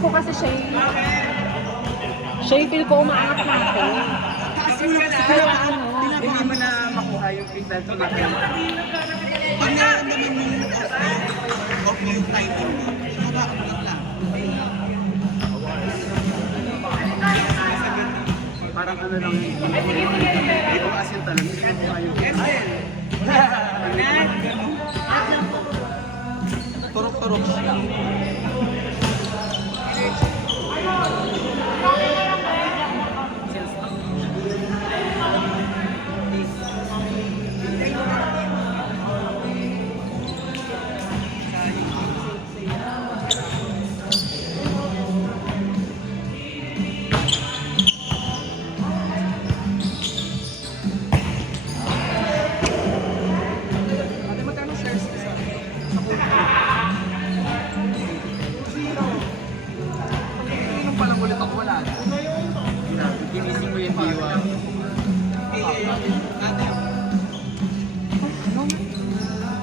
ko kasi feel ko umaangat na ako. Taas mo na kasi Kaya ano, hindi mo na makuha yung feedback sa mga pag nararamdaman mo yung off yung timing mo, nakaka-upload lang. Parang ano lang, hindi ko kasi yung talagang hindi ko makuha yung turok-turok siya. Ginising ko yung diwa.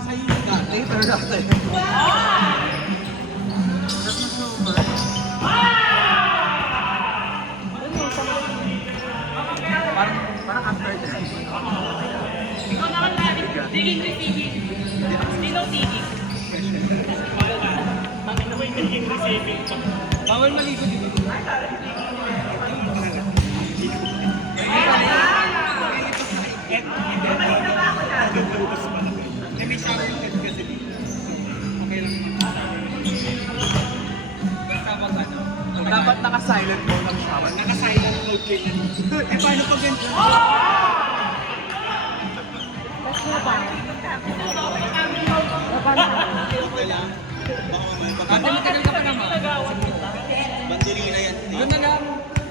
Sa'yo yung dati, pero dati. That's not so much. Parang after that. Ikaw naman natin. Tiging receiving. Sino tiging? Bakit naman yung tiging receiving? Bawal maligo dito. May shower head kasi dito. Okay lang naman. Basta wag ano. Dapat naka-silent mode ang shower. Naka-silent mode kayo. Eh paano pag ganito? that's na ba? Okay lang. Baka matagal ka pa naman. Bandurina yan. Yun na lang.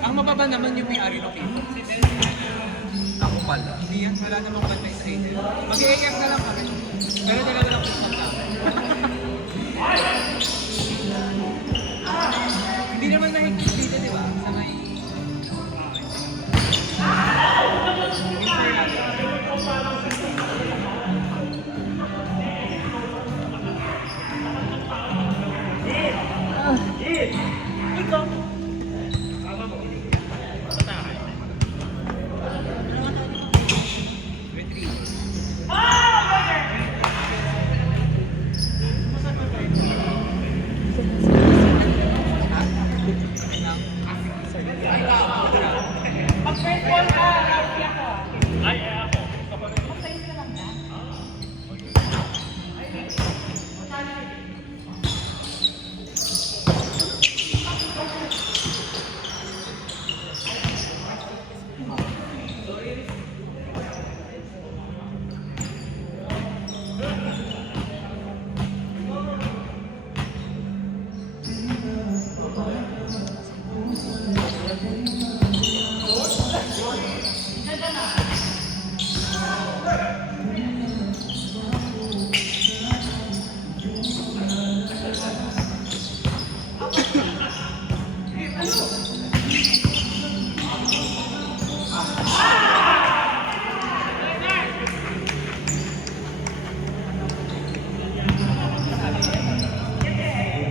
Ang mababa naman yung may-ari ng kito. Ako pala. Hindi yan. Wala namang bantay sa inyo. Mag-i-AF na lang kami. Pero talaga lang puso na. Hindi naman mahigpit dito, di ba? Sa may...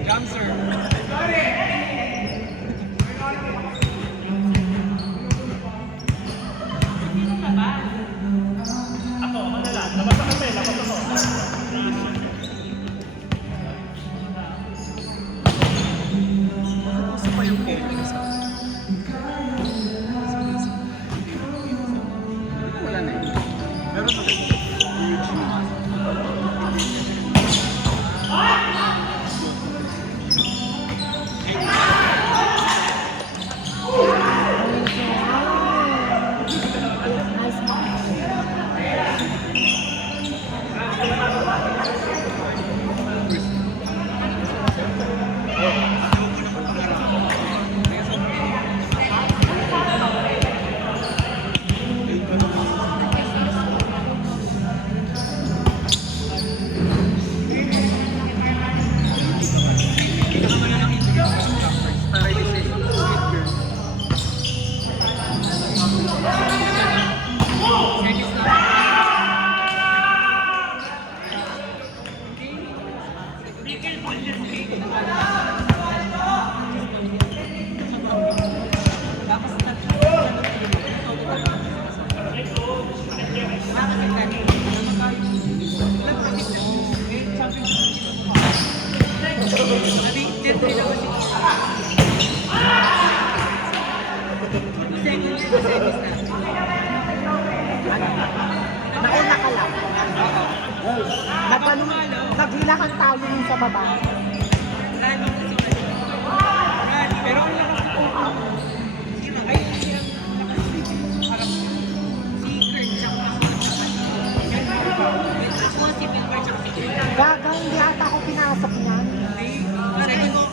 Jump, sir. Gusto pa yung kailan sa wala na yun. Meron na rin. Nauna ka lang. Naghilakan tayo nun sa baba. Pero ang lakas ko ay siyang harap si Kurt tsaka Gaga, hindi ata ako pinasok niyan.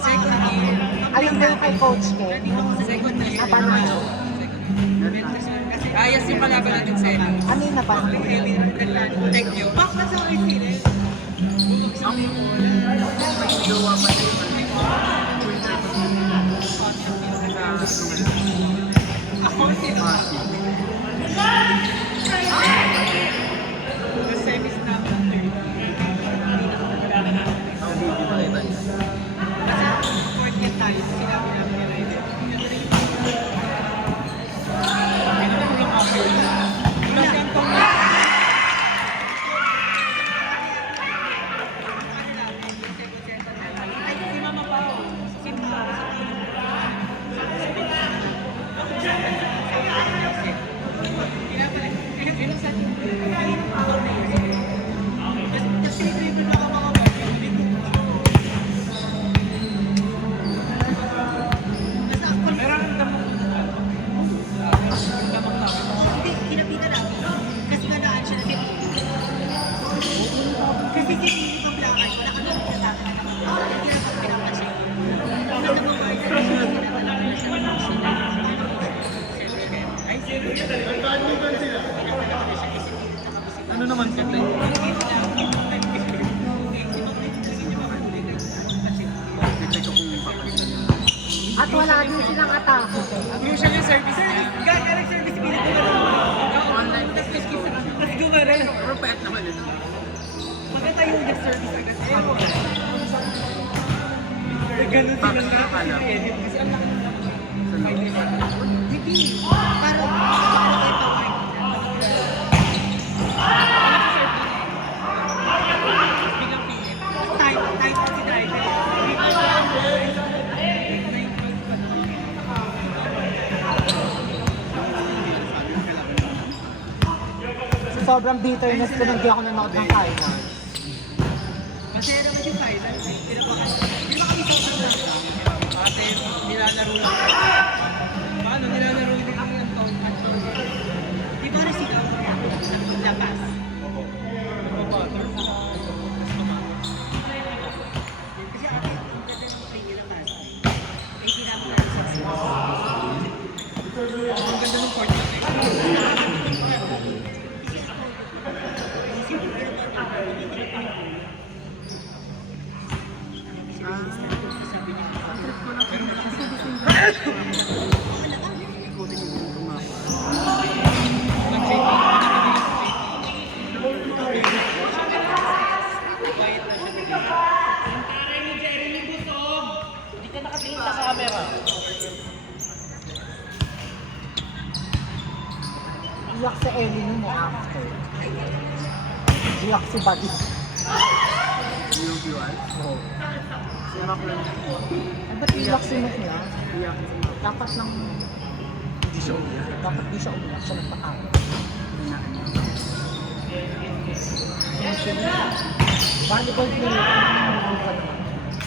second year. Ayun ba yung kay Coach Ken? Second year. Napanalo. Ayos yung kalaban natin sa inyo. Ano yung napanalo? Thank you. Bakit sa akin sila? Ang jowa pa rin. Ako sila. The semis namin. Kasi support niya tayo. Sinabi namin nila. Kasi ang pang ay si Mama Pao. Si Mama. Ano naman kasi? At wala din silang atake. Crucial yung service niya. Gagaling service bill ko na online. Tapos gumara. Pero payat naman yun. Maganda yung nag-service agad. Ganun silang na-edit. Kasi ang laki hindi. Parang sobrang bitterness ko nang di ako nanood ng final. masaya naman yung final. Hindi na kami sobrang nasa. Ate, nilalaro lang. Paano? Nilalaro din kami ng taon. Di ba rin sila ako sa labas? Oo. Nagpapatter sa kasi ate, ang ganda ng play nila mas. Hindi namin ang ganda ng court natin. Iyak si Ellie nun after. Iyak si Buddy. Yung viewer? Oo. Sarap lang. Ay, ba't iyak si Nuk niya? Iyak. Dapat lang, Hindi siya umiyak. dapat di siya umiyak siya nagpakain. Volleyball player.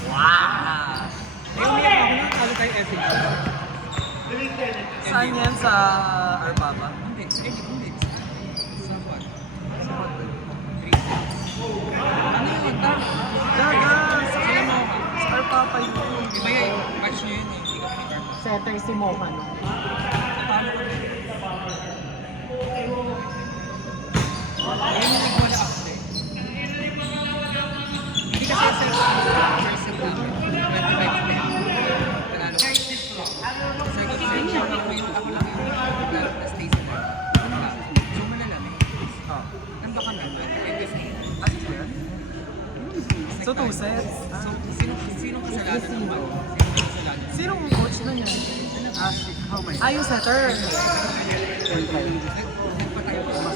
Wow! Eh, umiyak ako na talo tayo FH. Saan yan? Sa Arbaba? Hindi. Hindi. Sa what? Sa what? Ano yun? Daga! Sila mo ka? Sa Arbaba yun. Iba yung match nyo yun eh. Hindi kami ni Arbaba. Setter si Mocha, no? Paano ka? Ayun yung nagwala ako eh. Hindi kasi sa first set namin. 25-10. Panalo. Second set, siya ako yung na-stay sila. So malalami. Nanda ka na. 25-10. So 2 sets? So sinong kasalanan ng bag? Sinong coach na niya? How many? Yung setter. Nagpatayo ko sa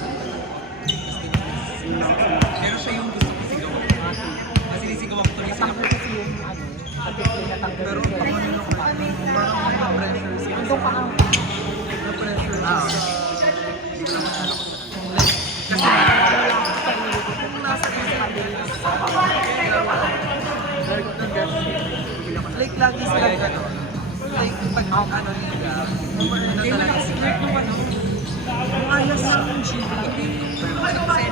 pero siya yung gusto ko sigawan. Kasi sinisigawan ko tuloy sila. Tanggal kasi yung ano, pag-play na tanggal. Pero ako nung parang na-pressure siya. Andun ka ang Na-pressure siya. Hindi mo nakasplit yung ano. Ayos ng G. Hindi. Ay,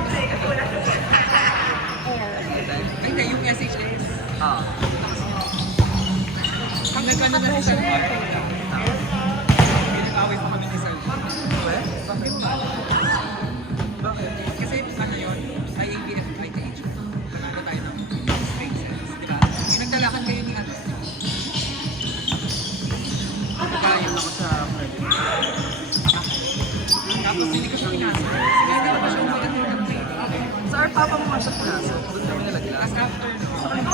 hindi. Yung SHS. Ah. Pag nagkano na si Sir Mark, pinag-away pa kami ni Sir Mark. Bakit? Bakit? Kasi ano yun, IABF, ITH. Panalo tayo ng straight sets, di ba? Yung nagdalakan kayo ni ano. Tayo. Ako sa credit. Tapos hindi ko siya pinasok. Sige, hindi ko pa siya umagatid ng training. Sa art papa mo nga siya pinasok. Doon kami nalaglag. Tapos after, no,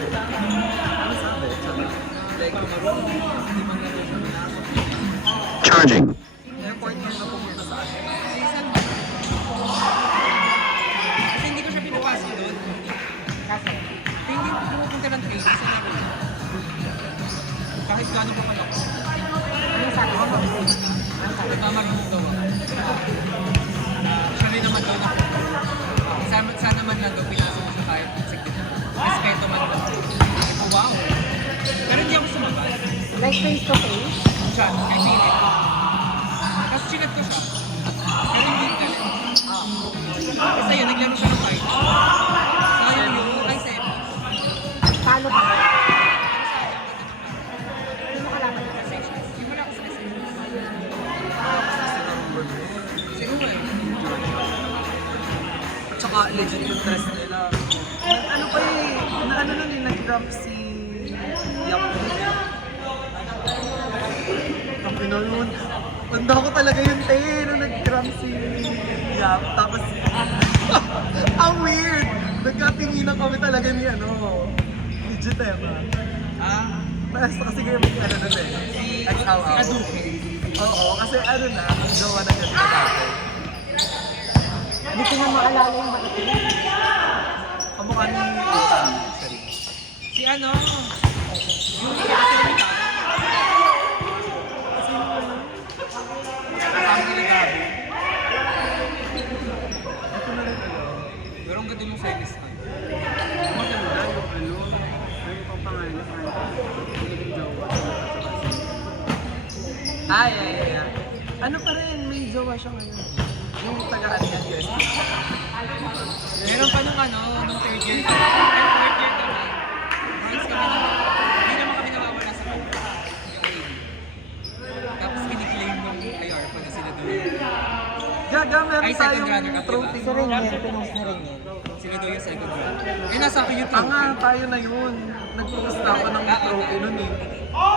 Ano sabi? Like, hindi man lang siya pinasok. Charging. airport niya na pumunta sa akin. Season 1. Kasi hindi ko siya pinapasok doon. Kasi, Hindi ko pumupunta ng training. Kasi nga ko. Kahit gano'n pa pala ako. ano sabi mo? Nagmamarunong daw ako. Siya rin naman daw ako. Sana man lang daw pinasok ko siya kahit sige. Respeto man daw. Sabi ko, wow. Pero hindi ako sumagot. Like face to face? Siya, kay Philip. Tapos chinat ko siya. Pero hindi galit. Kasi yun, naglaro siya ng fight. Sayang yun. Ay, semi. Talo ba? Pero sayang. Sino kalaban mo? Simula ko sa SHS. Siguro eh. At saka legit yung dress nila. Ano pa ano nun yung nag-drop si Yap. Ang pinanoon. Tanda ko talaga yun, te, nung nag-drop si Yap. Tapos, ang weird! Nagkatinginan kami talaga ni ano, legit eh, ma. Ah, Tapos kasi kayo may ano nun eh. si XOO. Aduke. Oo, kasi ano na, ang jowa na ganito dati. Hindi ko na maalala yung marating. Kamukha ni Ita. Sorry. Si ano? Yung hindi kasi nila. Kasama nila Gabi. Ito na rin ano. Pero ang ganda yung series na. Maganda yung ano. Ano pang pangalan sa kanya? Naging jowa. Ay. Ano pa rin, may jowa siya ngayon. Yung tagaan niya, USP. Meron pa nung ano, nung third year kami. Ay, fourth year kami. Once kami na, hindi naman kami nawawala sa kanya. Yung AD. Tapos kiniklaim nung IR pa na sila doon. Gaga, meron Ay, second tayong runner-up, trophy. Si Renier, pinost na Renier. Sila doon yung second round. Eh, nasa akin yung Tanga, trophy. tayo na yun. Nag-post na ako ng trophy nun eh.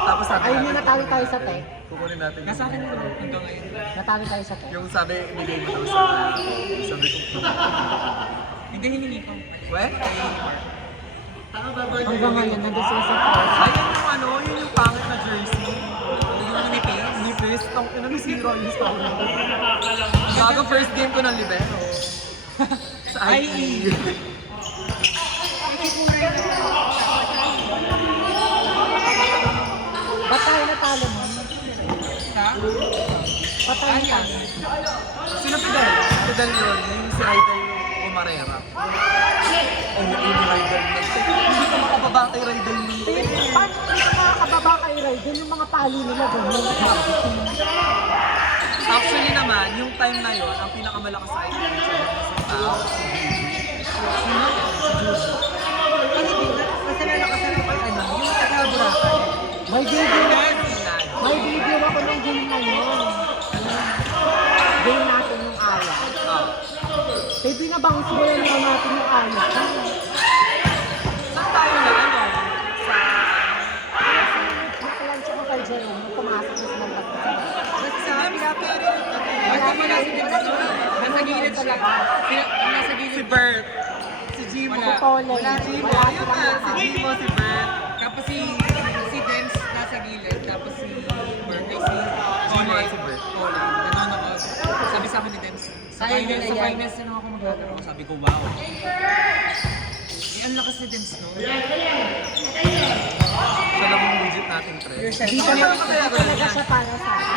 Tapos sabi Ayun yung natin, natalo tayo sa tech. kukunin natin. Nasa akin yung hanggang ngayon. Natalo tayo sa tech. Yung sabi, ibigay mo daw sa sabi ko. Hindi hiningi ko. We? Kay Mark. Hanggang ngayon, nandun sila sa first. Ayun yung ano, yun yung pangit na jersey. Yung mga nipis. Ni Fist, ang ina ni Zero yung style na. Bago first game ko ng Libero. Sa IE. Ba't tayo natalo mo? Sa? Ba't tayo Alias. natalo? Sino Fidel? Fidel yun, yung si Idol Umarera. Oh, yung Idol na. Hindi ko makababa kay Idol nun. Paano yung mga kababa kay Raiden, yung mga pali nila doon? Actually naman, yung time na yun, ang pinakamalakas sa Idol sa tao. Kasi nalakasan ko kay ano, yung taga-Buracan. May video May video ako ng game na yun. Game natin yung aya. Pwede na bang simulan na natin yung aya? Saan tayo na ano? Sa... Nakalansya ko kay Jerome, nung pumasok na silang tatlo. Nagsabi nga pero... Basta mo na si Debs. Nasa gilid siya. Nasa gilid. Si Bert. Si Jimo. Wala. Pole. Wala Jimo. Wala Yun silang nga, si lahat. Jimo, si Bert. Tapos si Dems nasa gilid. Tapos si Burger, si Jimo Ole. at si Bert. Ole. Nanonood. Sabi sa akin ni Dems. Sa finals na lang ako maglalaro. Sabi ko, wow. Ang lakas ni Dems, no? Siya lang yung legit natin, pre. Dito na talaga siya para sa akin.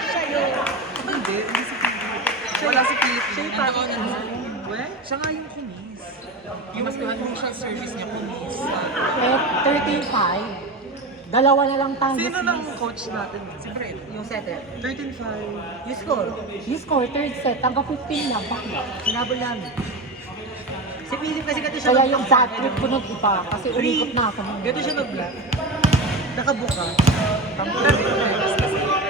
Siya yun. Hindi si Pete. Wala si Pete. Nandoon na. We? Siya nga yung kinis. Yung crucial service niya kung Eh, 13-5. Dalawa na lang tayo. Sino lang coach natin? si Brett. Yung setter. 13-5. You score. You score, third set. Hanggang 15 lang. Bakla. Sinabol namin. Si Philip kasi gato siya. Kaya yung bad trip ko nung iba. Kasi umikot na ako. Gato siya mag-block. Nakabuka. Kasi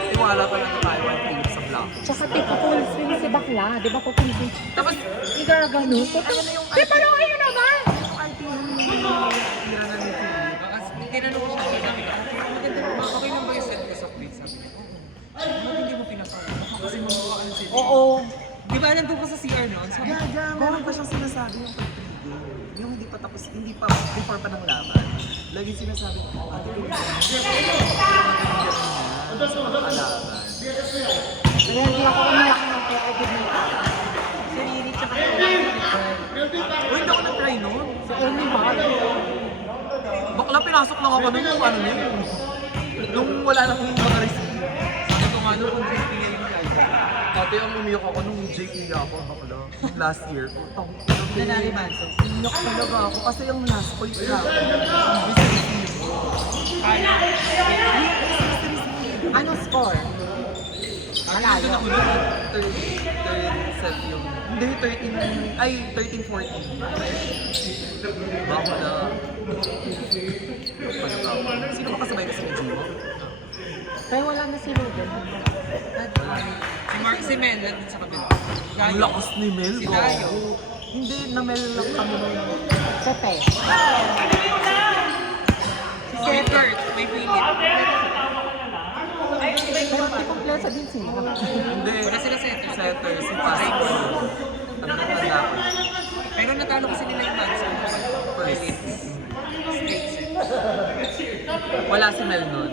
tiwala pa lang tayo kay Philip sa block. Tsaka tipo full swing si Bakla. Di ba kukunin? Tapos, Igagano. Di pa lang kayo naman. tira na ni Philip. Kasi tinanong ko siya, sabi ko, maganda naman, okay lang ba yung set ko sa plate? Sabi niya, oo. Bakit hindi mo pinatawa? Kasi mamukhaan sila. Oo. Di ba nandun ko sa CR noon? Sabi ko, Gaga, meron pa siyang sinasabi yung pag-pregame. Yung hindi pa tapos, hindi pa, before pa ng laban. Lagi sinasabi ko, ate ko, sa pagkalaban. Kaya hindi ako umiyak ng pag-edit nito. Si Riri tsaka si Uy, hindi ako nag-try noon. Si Amy Hart. Bakla, pinasok lang ako nun yung ano niya. Nung wala nang makareceive. sabi ko nga nung kung drinking niya yung live. Ate, ang umiyak ako nung JP ako, bakla. Last year. Nanari Manso. Iyak talaga ako kasi yung last point lang. Anong score? Malayo. Nandun ako nun. Third set yung... Hindi, 13... Ay, 13-14. Bako na. Sino ba kasabay kasi ni Gio? Kaya wala na si Ruben. Si Mark si Mel nandun sa kabila. Ang Gayo. lakas ni Mel. Si gago. Dayo. Hindi, na-Mel lang kami nun. Pepe. May Kurt, may Philip. Pero di kompleto din sila. Hindi. Wala sila setter. Setter, si Pasco. Ano na tanda ko? Pero natalo kasi nila yung Manson. First. Straight set. Wala si Mel nun.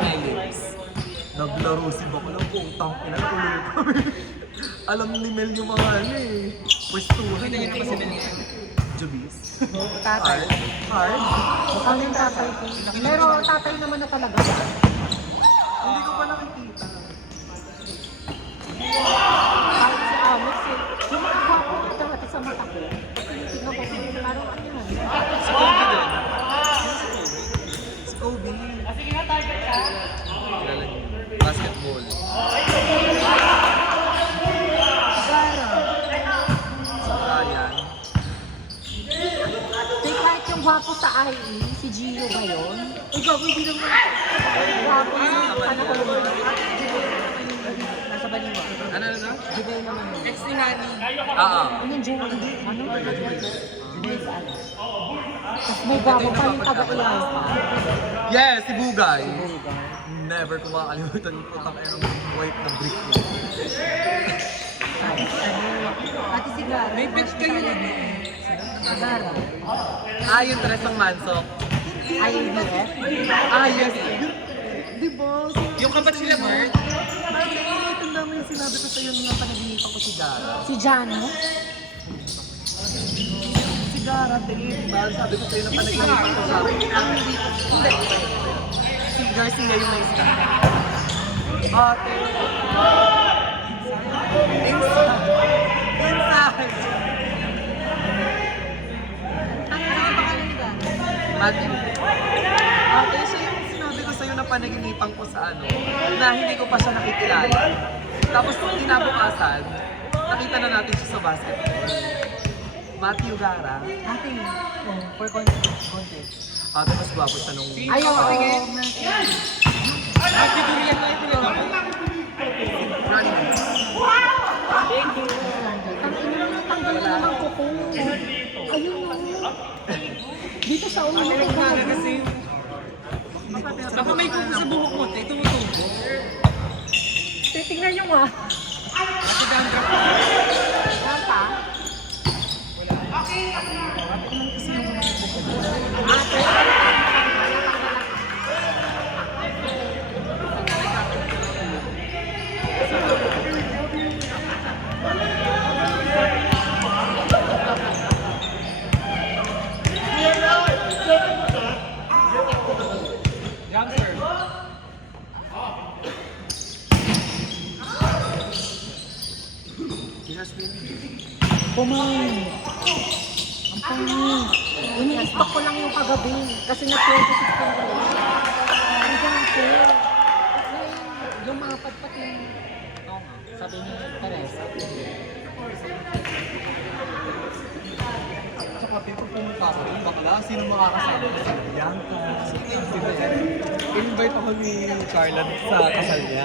Felix. Naglaro si Bakla. Putang ina. Tuloy kami. Alam ni Mel yung mga ano eh. Pwestuhan. Nakita niyo naman si Mel yan. Jubis. Tatay. Hard. Mukhang yung tatay ko. Pero tatay naman na talaga. Hindi ko pa nakikita. Kahit si Alex eh. Yung mga gwapo na dati sa mata ko. Tingnan ko kung parang ano yan. Si Kobe din. Si Kobe. Sige nga, target ka. Kilala niyo. Basketball. Gara. Si Ryan. Di kahit yung gwapo sa IE, si Gio ba yun? Ikaw, hindi naman. Gwapo yung ano ko yun. Nasa Baliwa. Ano na? Jubel naman yun. Ex ni Nani. Oo. Ano yung Jubel? Ano? Jubel sa ano? Tapos may gwapo pa yung taga-ilan pa. Yes, si Bugay. Never ko makakalimutan yung putang ina ng white na brick niya. Pati si Gara. May bet kayo na din. Gara. Ah, yung dress ng Mansok. IABF. Ah, yes. Di ba? Yung kapat sila Bert. Tanda mo yung sinabi ko sa'yo nung panaginipan ko si Gara. Si Jano. Si Gara, Dave, diba? Sabi ko sa'yo na panaginipan ko siya. Hindi. Si Garcia yung na-ista. Ate. Inside. Inside. Ano ang pangalan ni Gara? Matthew. Ate, siya yung sinabi ko sa'yo na panaginipan ko sa ano, na hindi ko pa siya nakikilala. Tapos kung kinabukasan, nakita na natin siya sa basketball. Matthew Gara. Ate, for context. Ate, mas gwapo siya nung... Ayaw ako. At yung durian na ito lang ako. Running back. Thank you. Ang inatanggal na naman ko po. Ayun o. Dito sa ulo ko Talaga ba? kasi. Baka may kuko sa buhok mo. Tayo tumutubo. Titingnan nyo nga. Kasi dandruff ko. Napa? Youngster. TikTok ko lang yung kagabi. Kasi na-26 ko na yun. Ang ganito. Yung mga patpat yung... Oo nga, sabi ni Teresa. Tsaka pito pumunta ako yung bakla, sino makakasama ko? Si Bianca. Si Invite ako ni Carla sa kasal niya.